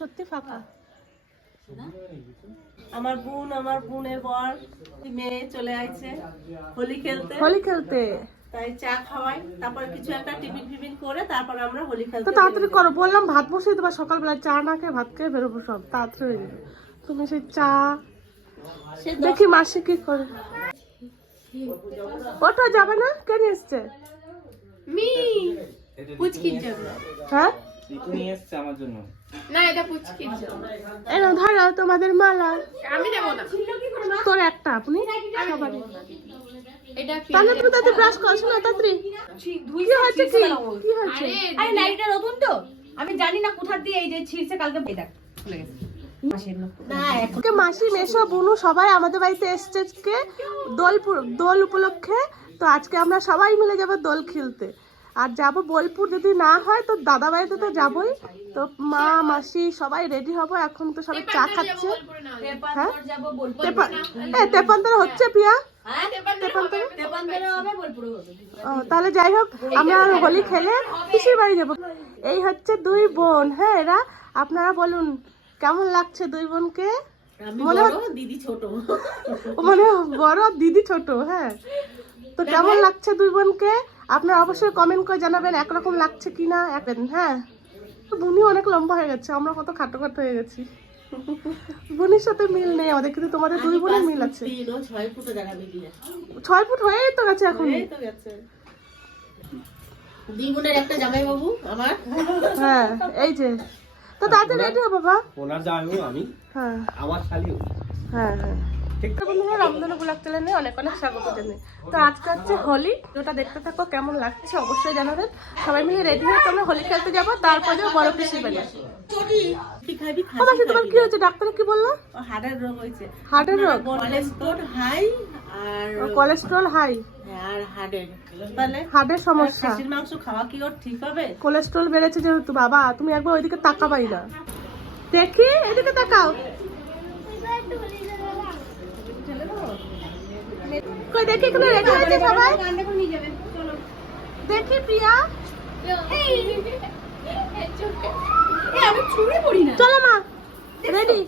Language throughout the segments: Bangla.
সত্যি ফাঁকা। আমার বোন আমার বোনের বর মেয়ে চলে আসছে হোলি খেলতে। হোলি খেলতে? তাই চা খাওয়াই তারপর কিছু একটা টিফিন ফিফিন করে তারপর আমরা হোলি খেলতে তো তাড়াতাড়ি করো বললাম ভাত বসিয়ে দেবা সকালবেলা চা না খেয়ে ভাত খেয়ে বেরোবো সব তাড়াতাড়ি হয়ে যাবে। তুমি সেই চা দেখি মাসি কি করে। ওটা যাবে না? কেন এসছে? মি পুচকির জন্য। হ্যাঁ? চিকু নিয়ে এসছে আমার জন্য। না এটা পুচকির জন্য। এনো ধরো তোমাদের মালা। আমি দেবো না। তোর একটা আপনি? সবারই। এটা তাহলে তুমি তাতে ব্রাশ করছ না তাড়াতাড়ি। কি হয়েছে কি? কি হয়েছে? আরে নাইটটা নতুন তো। আমি জানি না কোথা দিয়ে এই যে ছিঁড়ছে কালকে এই দেখ গেছে। মাসি মেশো বুনু সবাই আমাদের বাড়িতে এসছে দোল দোল উপলক্ষে। তো আজকে আমরা সবাই মিলে যাব দোল খেলতে। আর যাব বোলপুর যদি না হয় তো দাদা বাড়িতে তো যাবই। তো মা মাসি সবাই রেডি হব এখন তো সবাই চা খাচ্ছে। হ্যাঁ? তেপান্তর যাব বোলপুর তেপা এ তেপান্তর হচ্ছে পিয়া হ্যাঁ? তাহলে যাই হোক আমরা হোলি খেলে পিসির বাড়ি যাব। এই হচ্ছে দুই বোন হ্যাঁ এরা? আপনারা বলুন কেমন লাগছে দুই বোনকে? মনে দিদি ছোট। মানে বড় দিদি ছোট হ্যাঁ? তো কেমন লাগছে দুই বোনকে? আপনারা অবশ্যই কমেন্ট করে জানাবেন একরকম লাগছে কিনা একদিন হ্যাঁ। বুনি অনেক লম্বা হয়ে গেছে আমরা কত খাটো খাটো হয়ে গেছি। বুনির সাথে মিল নেই আমাদের কিন্তু তোমাদের দুই বোনের মিল আছে। ছয় ফুটে হয়েই তো গেছে এখন। এই তো গেছে। দুই বোনের একটা জামাই বাবু আমার। হ্যাঁ এই যে। তো তাড়াতাড়ি রেডি হো বাবা? ওনার আমি। হ্যাঁ। আমার শালিও। হ্যাঁ হ্যাঁ। বন্ধুরা অনেক অনেক স্বাগত জানাই। তো আজকে হচ্ছে হোলি ওটা দেখতে থাকো কেমন লাগছে অবশ্যই জানাবেন। সবাই মিলে রেডি হয়ে আমরা হোলি খেলতে যাব তারপরে বড় পিসি তোমার কি হয়েছে? ডাক্তার কি বলল? হার্টের রোগ হয়েছে। হার্টের রোগ? কোলেস্ট্রল হাই আর কোলেস্ট্রল হাই আর হার্টের। তাহলে হার্টের সমস্যা। খাসির মাংস খাওয়া কি ওর ঠিক হবে? কোলেস্ট্রল বেড়েছে যেহেতু বাবা তুমি একবার ওইদিকে তাকাবাই না। দেখি এদিকে তাকাও। কই দেখি এখানে রেডি হয়েছে সবাই? দেখি প্রিয়া। আমি ছুঁড়ে পড়ি না। চলো মা রেডি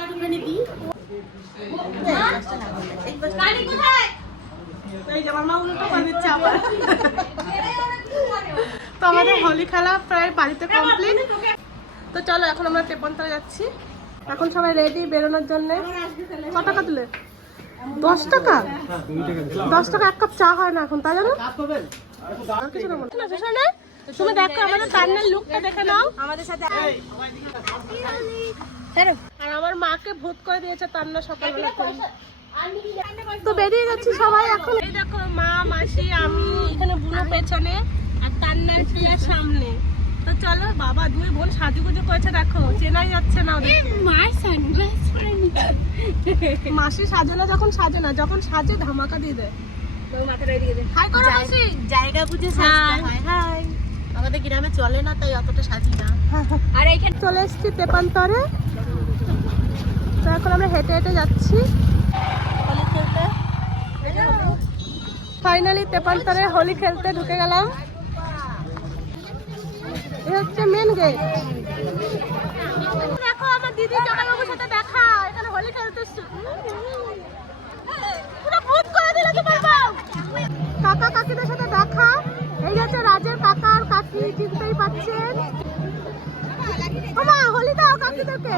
একটুখানি দিই এই যে আমার মা উল্টো করে দিচ্ছে আবার। তো আমাদের হোলি খেলা প্রায় বাড়িতে কমপ্লিট তো চলো এখন আমরা তেপন্তরে যাচ্ছি। এখন সবাই রেডি বেরোনোর জন্য? ক টাকা দিলে দশ টাকা? দশ টাকা এক কাপ চা হয় না এখন তাই জানো? তুমি দেখো আমাদের তান্নের লুকটা দেখে নাও। আমাদের সাথে আর আমার মাকে ভূত করে দিয়েছে তান্না সকালবেলা করে। তো বেরিয়ে যাচ্ছি সবাই এখন। এই দেখো মা মাসি আমি এখানে বুনো পেছনে আর তান্নার প্রিয়া সামনে। তো চলো বাবা দুই বোন সাজুগুজু করেছে দেখো চেনাই যাচ্ছে না ওদের। মার সানগ্লাস পরে মাসি সাজে না যখন সাজে না যখন সাজে ধামাকা দিয়ে দেয়। হাই করো মাসি। জায়গা বুঝে সাজতে হয় হাই। আমাদের গ্রামে চলে না তাই অতটা সাজি না। আর এইখানে চলে এসেছি তেপান্তরে। তো এখন আমরা হেঁটে হেঁটে যাচ্ছি। ফাইনালি তেপান্তরে হোলি খেলতে ঢুকে গেলাম। এই হচ্ছে মেন গেট দেখো আমার দিদি জামাইবাবুর সাথে দেখা। এখানে হোলি খেলতে পুরো ভূত করে দিল তোমার বউ। কাকা কাকিদের সাথে দেখা। এই হচ্ছে রাজের কাকা আর কাকি চিনতেই পাচ্ছেন। বাবা হোলি দাও কাকিদেরকে।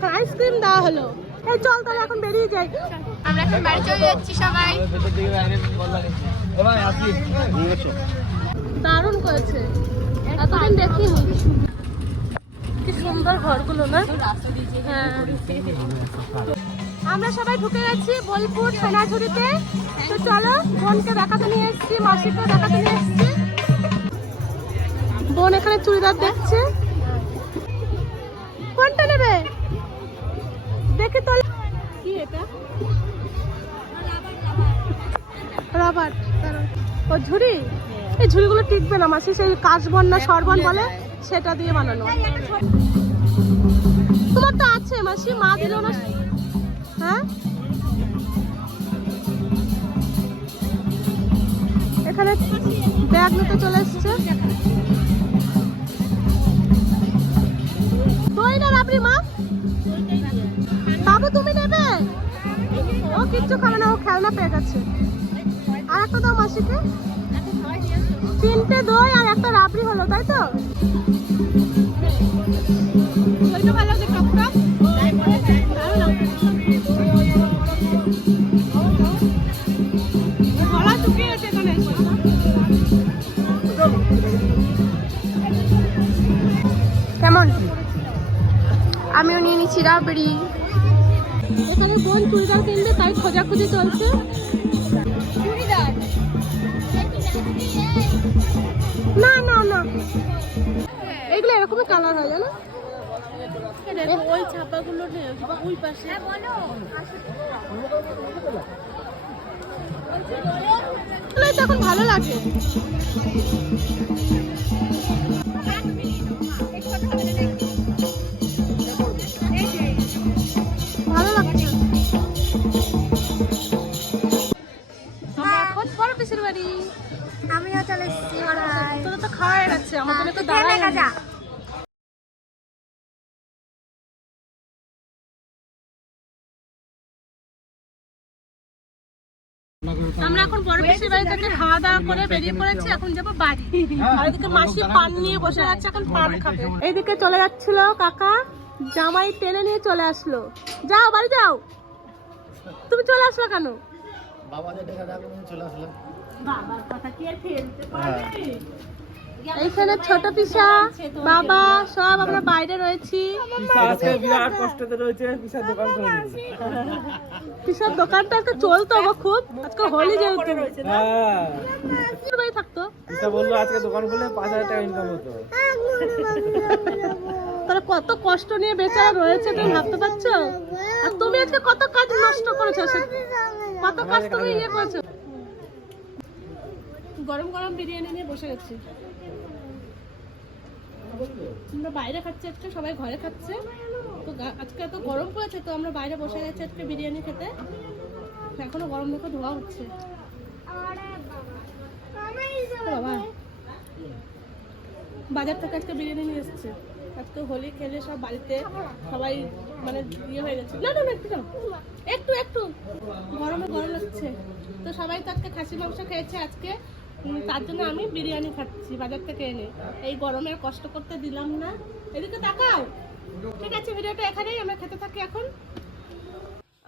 এখন আইসক্রিম দেওয়া হলো। এই চল তাহলে এখন বেরিয়ে যাই। আমরা এখন বাড়ি চলে যাচ্ছি সবাই। দারুণ করেছে। এতদিন দেখিনি কি সুন্দর ঘরগুলো না? হ্যাঁ। আমরা সবাই ঢুকে গেছি বোলপুর সোনাঝুরিতে তো চলো বোনকে দেখাতে নিয়ে এসেছি মাসিকে দেখাতে নিয়ে এসেছি। বোন এখানে চুড়িদার দেখছে। ঝুড়ি? এই ঝুড়িগুলো টিকবে না মাসি। সেই কাশবন না সরবন বলে সেটা দিয়ে বানানো। তোমার তো আছে মাসি। মা দিল না। হ্যাঁ? এখানে ব্যাগ নিতে চলে এসছে। দই না রাবড়ি মা? বাবু তুমি নেবে? ও কিচ্ছু খাবে না ও খেলনা পেয়ে গেছে। আর একটা দাও মাসিকে। তিনটে দই আর একটা রাবড়ি হলো, তাই তো। কেমন? আমিও নিয়ে নিচ্ছি রাবড়ি। এখানে বোন চুড়িদার কিনবে, তাই খোঁজাখুঁজি চলছে। এগুলো এরকমই কালার হয় জানো? ওই ছাপাগুলো গুলো ওই পাশে। তখন তো এখন ভালো লাগে। গাজা আমরা এখন বড় পিসির বাড়ি থেকে খাওয়া দাওয়া করে বেরিয়ে পড়েছি এখন যাব বাড়ি। আর এদিকে মাসি পান নিয়ে বসে আছে এখন পান খাবে। এইদিকে চলে যাচ্ছিল কাকা জামাই টেনে নিয়ে চলে আসলো। যাও বাড়ি যাও। তুমি চলে আসলো কেন? এইখানে ছোট পিসা বাবা সব আমরা বাইরে রয়েছি। আজকে বিরাট কষ্টতে রয়েছে পিসার দোকান করে পিসার দোকানটা তো চলতো গো খুব আজকে হোলি যেহেতু। হ্যাঁ বাড়ি থাকতো? পিসা বলল আজকে দোকান খুলে পাঁচ হাজার টাকা ইনকাম হতো। তাহলে কত কষ্ট নিয়ে বেচারা রয়েছে তুমি ভাবতে পারছ? আর তুমি আজকে কত কাজ নষ্ট করেছ সে- কত কাজ তুমি ইয়ে করেছ? গরম গরম বিরিয়ানি নিয়ে বসে গেছি আমরা বাইরে খাচ্ছি আজকে, সবাই ঘরে খাচ্ছে। তো আজকে এত গরম পড়েছে, তো আমরা বাইরে বসে গেছি আজকে বিরিয়ানি খেতে। এখনও গরম দেখে ধোয়া হচ্ছে। বাবা। বাজার থেকে আজকে বিরিয়ানি নিয়ে এসছে। আজকে হোলি খেলে সব বাড়িতে সবাই মানে ইয়ে হয়ে গেছে। না না না, একটু। একটু একটু। গরমে গরম লাগছে। তো সবাই তো আজকে খাসি মাংস খেয়েছে আজকে। তার জন্য আমি বিরিয়ানি খাচ্ছি বাজার থেকে এনে। এই গরমে কষ্ট করতে দিলাম না। এদিকে তাকাও। ঠিক আছে ভিডিওটা এখানেই আমরা খেতে থাকি এখন।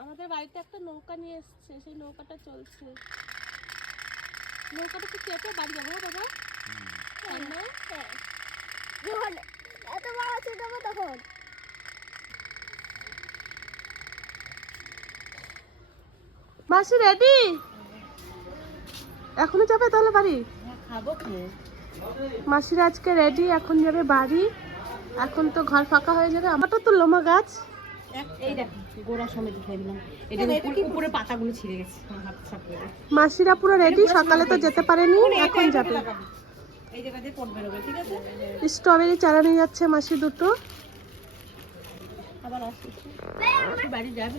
আমাদের বাড়িতে একটা নৌকা নিয়ে এসেছে সেই নৌকাটা চলছে। নৌকাটা কি চেপে বাড়ি যাব বাবা তাই না এত বড় ছোট তখন মাসি রেডি এখনই যাবে তাহলে বাড়ি? মাসিরা আজকে রেডি এখন যাবে বাড়ি। এখন তো ঘর ফাঁকা হয়ে যাবে। আমারটা তো লোমা গাছ। এই দেখ গোড়া সমেত খেয়ে দিলাম। উপরে- উপরে পাতাগুলো ছিঁড়ে গেছে হাত সাপ করে মাসিরা পুরো রেডি সকালে তো যেতে পারেনি এখন যাবে। এই জায়গা দিয়ে পট বেরোবে ঠিক আছে? স্ট্রবেরি চারা নিয়ে যাচ্ছে মাসি দুটো। আবার বাড়ি যাবে?